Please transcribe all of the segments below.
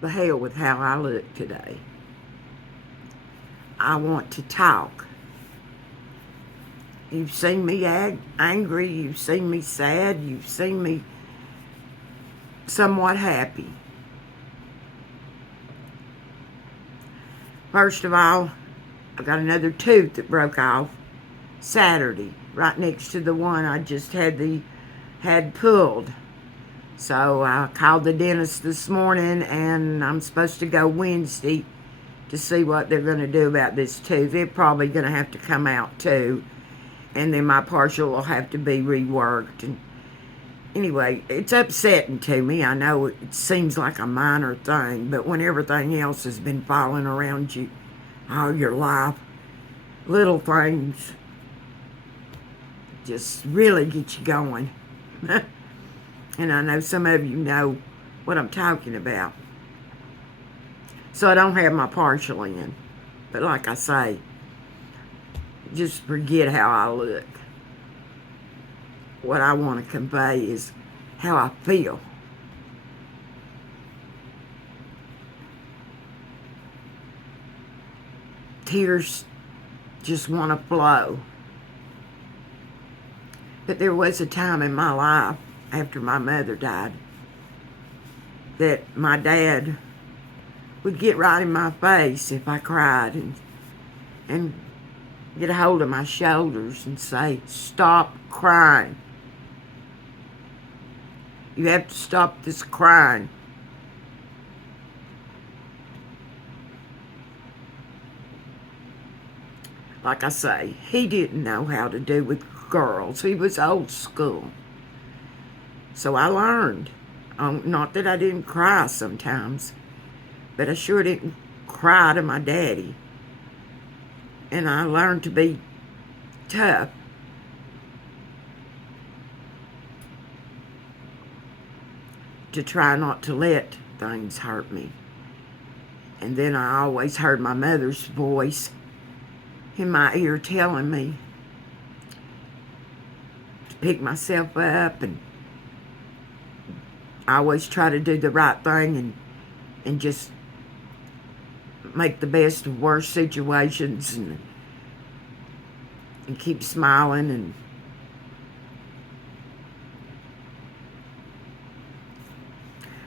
the hell with how I look today. I want to talk. You've seen me angry. You've seen me sad. You've seen me somewhat happy. First of all, I got another tooth that broke off Saturday, right next to the one I just had pulled. So I called the dentist this morning, and I'm supposed to go Wednesday to see what they're going to do about this tooth. They're probably going to have to come out too, and then my partial will have to be reworked. And anyway, it's upsetting to me. I know it seems like a minor thing, but when everything else has been falling around you all your life, little things just really get you going. And I know some of you know what I'm talking about. So I don't have my partial in. But like I say, just forget how I look. What I want to convey is how I feel. Tears just want to flow. But there was a time in my life after my mother died that my dad would get right in my face if I cried and get a hold of my shoulders and say, "Stop crying. You have to stop this crying." Like I say, he didn't know how to do with girls. He was old school. So I learned. Not that I didn't cry sometimes, but I sure didn't cry to my daddy. And I learned to be tough. To try not to let things hurt me. And then I always heard my mother's voice in my ear telling me to pick myself up, and I always try to do the right thing and just make the best of worst situations and keep smiling. And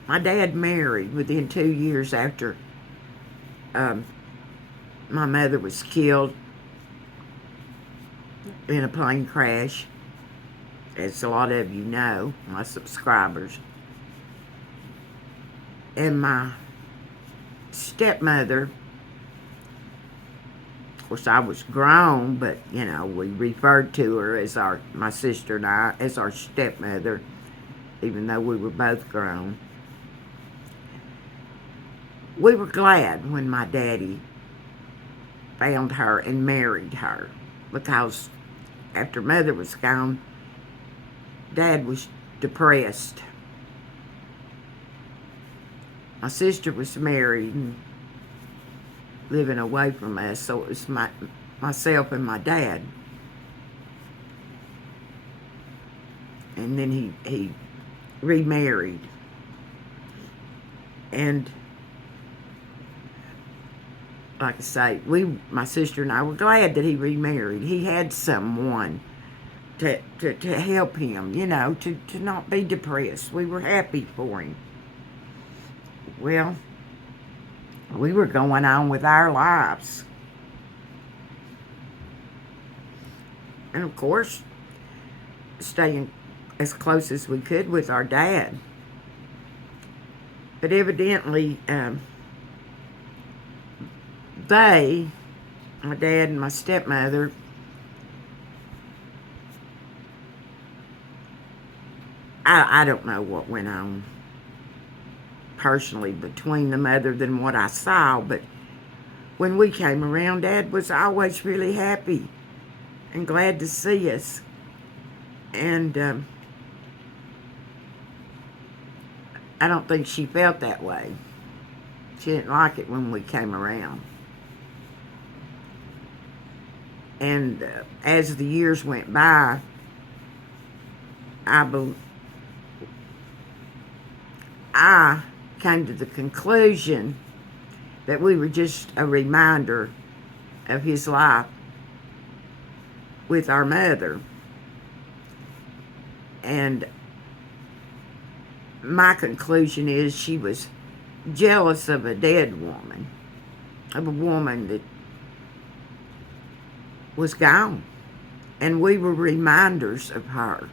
my dad married within 2 years after my mother was killed in a plane crash, as a lot of you know, my subscribers. And my stepmother, of course I was grown, but you know, we referred to her as my sister and I, as our stepmother, even though we were both grown. We were glad when my daddy found her and married her, because after mother was gone, dad was depressed. My sister was married and living away from us, so it was myself and my dad. And then he remarried. And like I say, my sister and I were glad that he remarried. He had someone to help him, you know, to not be depressed. We were happy for him. Well, we were going on with our lives. And of course, staying as close as we could with our dad. But evidently, my dad and my stepmother, I don't know what went on personally between them other than what I saw, but when we came around, Dad was always really happy and glad to see us. And I don't think she felt that way. She didn't like it when we came around. And as the years went by, I came to the conclusion that we were just a reminder of his life with our mother. And my conclusion is she was jealous of a dead woman, of a woman that was gone. And we were reminders of her.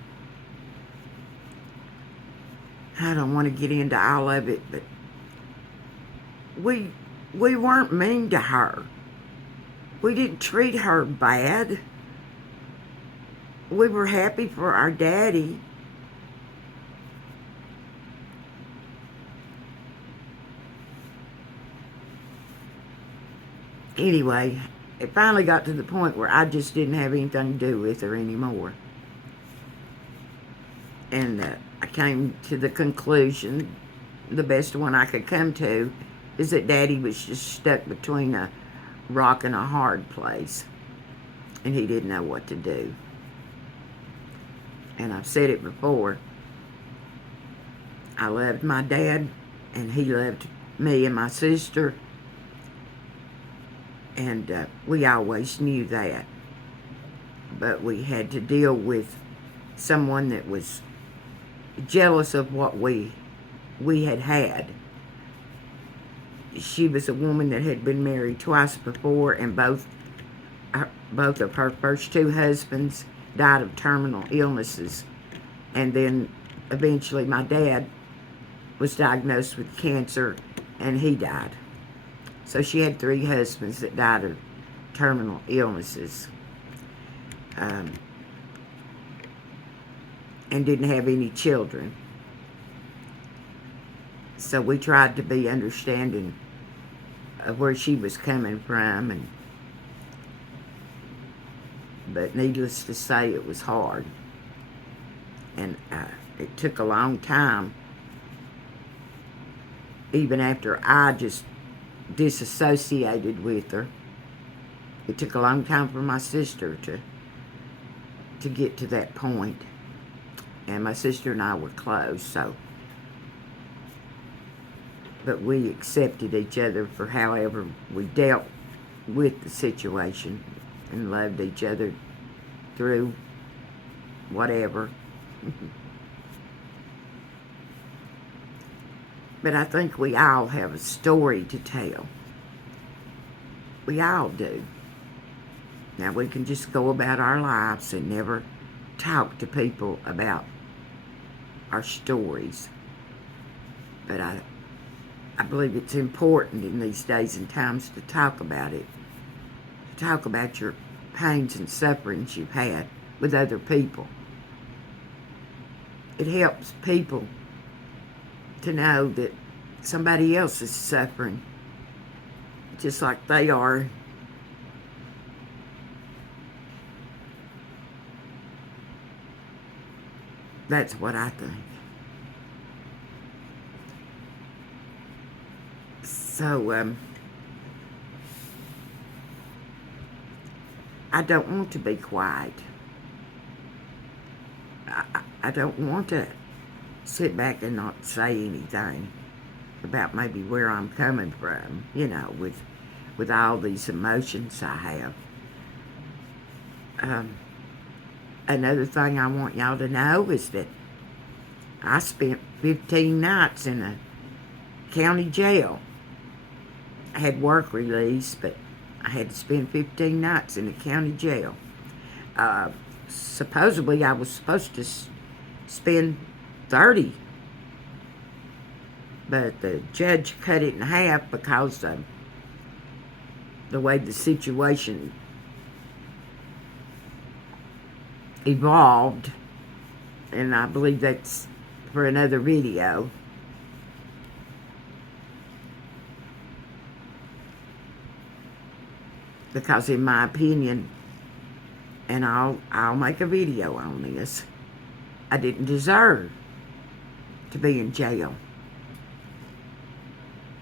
I don't want to get into all of it, but we weren't mean to her. We didn't treat her bad. We were happy for our daddy. Anyway, it finally got to the point where I just didn't have anything to do with her anymore. And I came to the conclusion, the best one I could come to, is that Daddy was just stuck between a rock and a hard place. And he didn't know what to do. And I've said it before, I loved my dad, and he loved me and my sister. And we always knew that. But we had to deal with someone that was jealous of what we had. She was a woman that had been married twice before, and both of her first two husbands died of terminal illnesses. And then eventually my dad was diagnosed with cancer, and he died. So she had 3 husbands that died of terminal illnesses. And didn't have any children. So we tried to be understanding of where she was coming from, but needless to say, it was hard. And it took a long time, even after I just disassociated with her. It took a long time for my sister to get to that point. And my sister and I were close, so. But we accepted each other for however we dealt with the situation, and loved each other through whatever. But I think we all have a story to tell. We all do. Now, we can just go about our lives and never talk to people about our stories. But I believe it's important in these days and times to talk about it. To talk about your pains and sufferings you've had with other people. It helps people to know that somebody else is suffering just like they are. That's what I think. So, I don't want to be quiet. I don't want to sit back and not say anything about maybe where I'm coming from, you know, with all these emotions I have. Another thing I want y'all to know is that I spent 15 nights in a county jail. I had work release, but I had to spend 15 nights in a county jail. Supposedly I was supposed to spend 30, but the judge cut it in half because of the way the situation evolved, and I believe that's for another video. Because in my opinion, and I'll make a video on this, I didn't deserve to be in jail.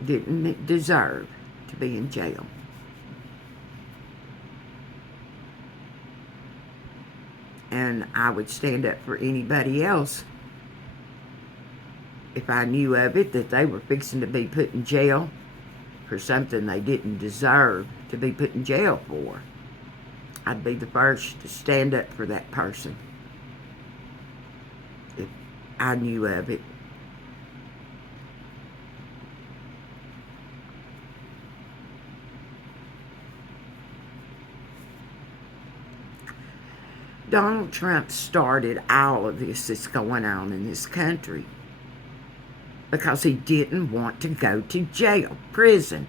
Didn't deserve to be in jail. And I would stand up for anybody else if I knew of it, that they were fixing to be put in jail for something they didn't deserve to be put in jail for, I'd be the first to stand up for that person if I knew of it. Donald Trump started all of this that's going on in this country because he didn't want to go to jail, prison,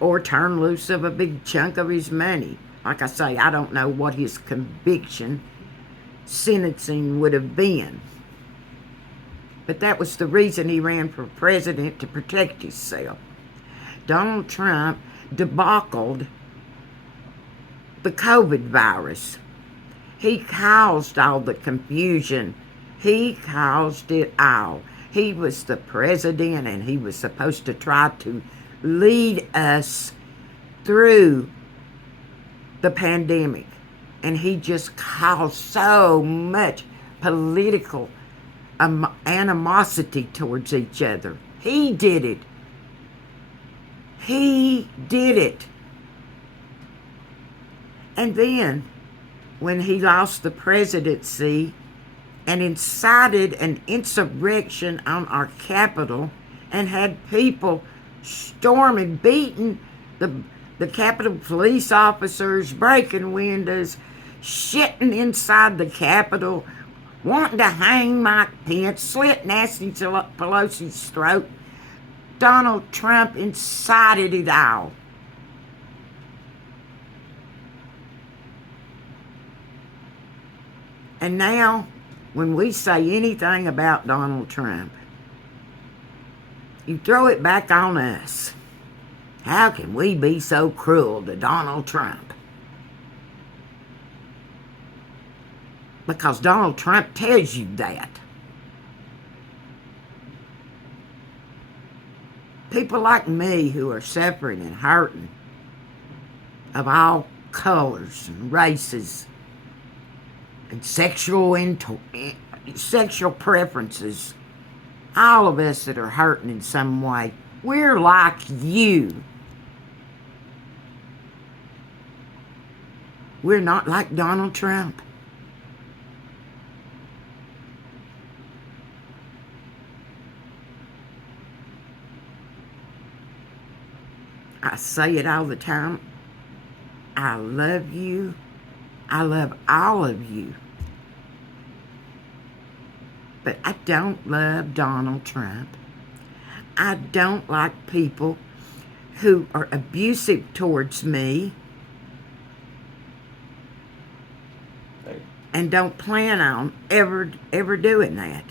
or turn loose of a big chunk of his money. Like I say, I don't know what his conviction sentencing would have been. But that was the reason he ran for president, to protect himself. Donald Trump debacled the COVID virus. He caused all the confusion. He caused it all. He was the president, and he was supposed to try to lead us through the pandemic. And he just caused so much political animosity towards each other. He did it. He did it. And then, when he lost the presidency and incited an insurrection on our Capitol and had people storming, beating the Capitol police officers, breaking windows, shitting inside the Capitol, wanting to hang Mike Pence, slit Nancy Pelosi's throat, Donald Trump incited it all. And now, when we say anything about Donald Trump, you throw it back on us. How can we be so cruel to Donald Trump? Because Donald Trump tells you that. People like me who are suffering and hurting, of all colors and races and sexual preferences, all of us that are hurting in some way, we're like you. We're not like Donald Trump. I say it all the time. I love you. I love all of you. But I don't love Donald Trump. I don't like people who are abusive towards me and don't plan on ever doing that.